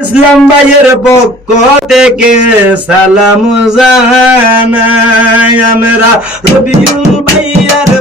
ইসলাম ভাইয়ের পক্ষ থেকে সালাম জানাই আমরা রবিউল ভাইয়ের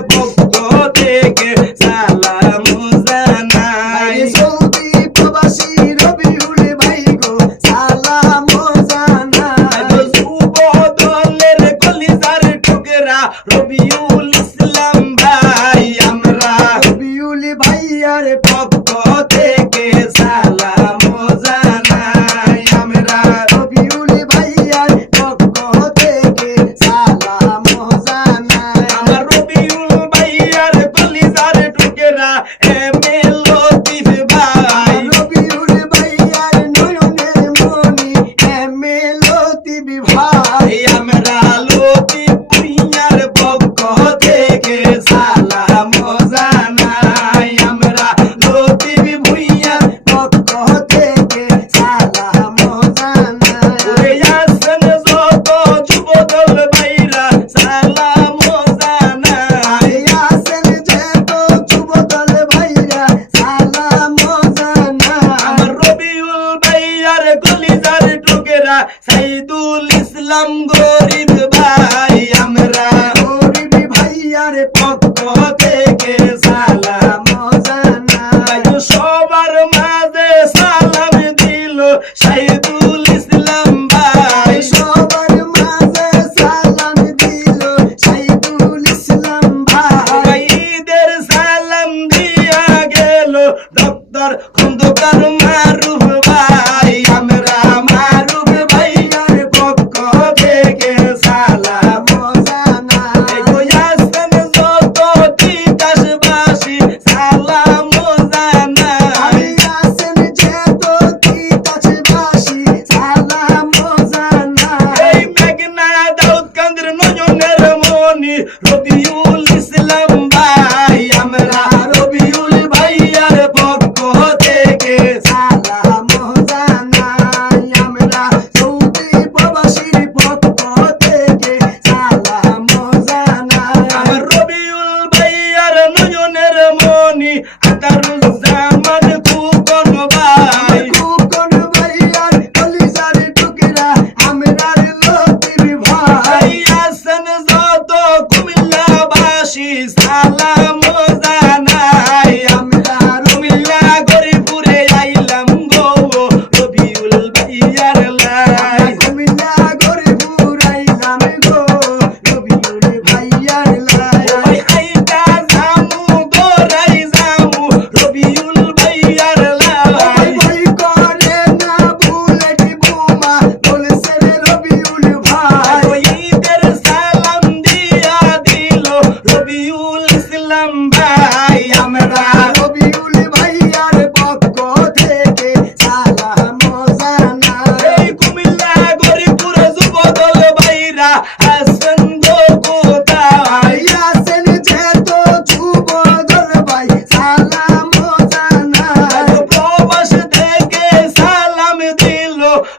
আমরা সাইদুল ইসলাম গরিব ভাই আমরা গরিব ভাইয়ার পক্ষ থেকে সালাম জানাই। সবার মাঝে সালাম দিল সাই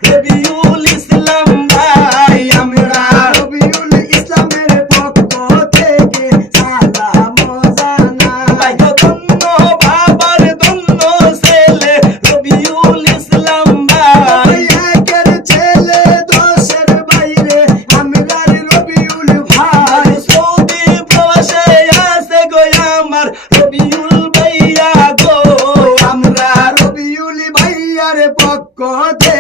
রবিউল ইসলাম ভাই আমরা রবিউল ইসলামের পক্ষ থেকে সালাম জানাই। ধন্য বাবার ধন্য ছেলে রবিউল ইসলাম ভাই। একের ছেলে দশের বাইরে আমরা রবিউল ভাই। সৌদি প্রবাসে আছে গো আমার রবিউল ভাইয়া গো। আমরা রবিউল ভাইয়ার পক্ষ থেকে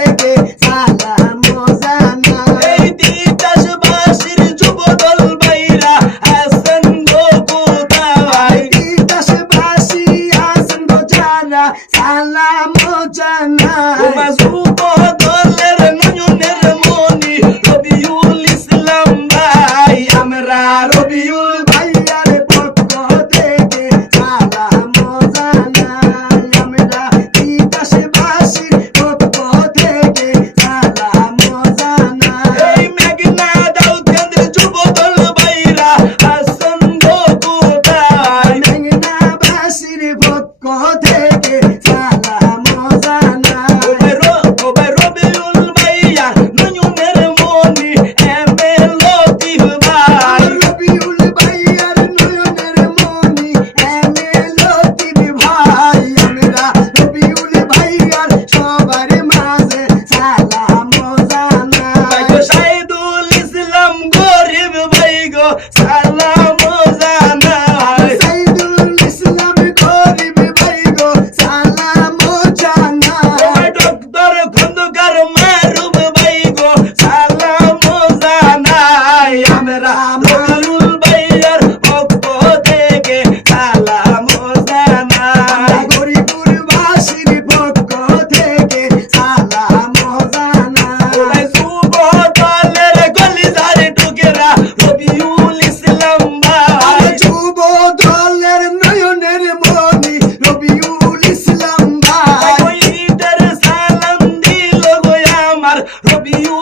Rabbi, you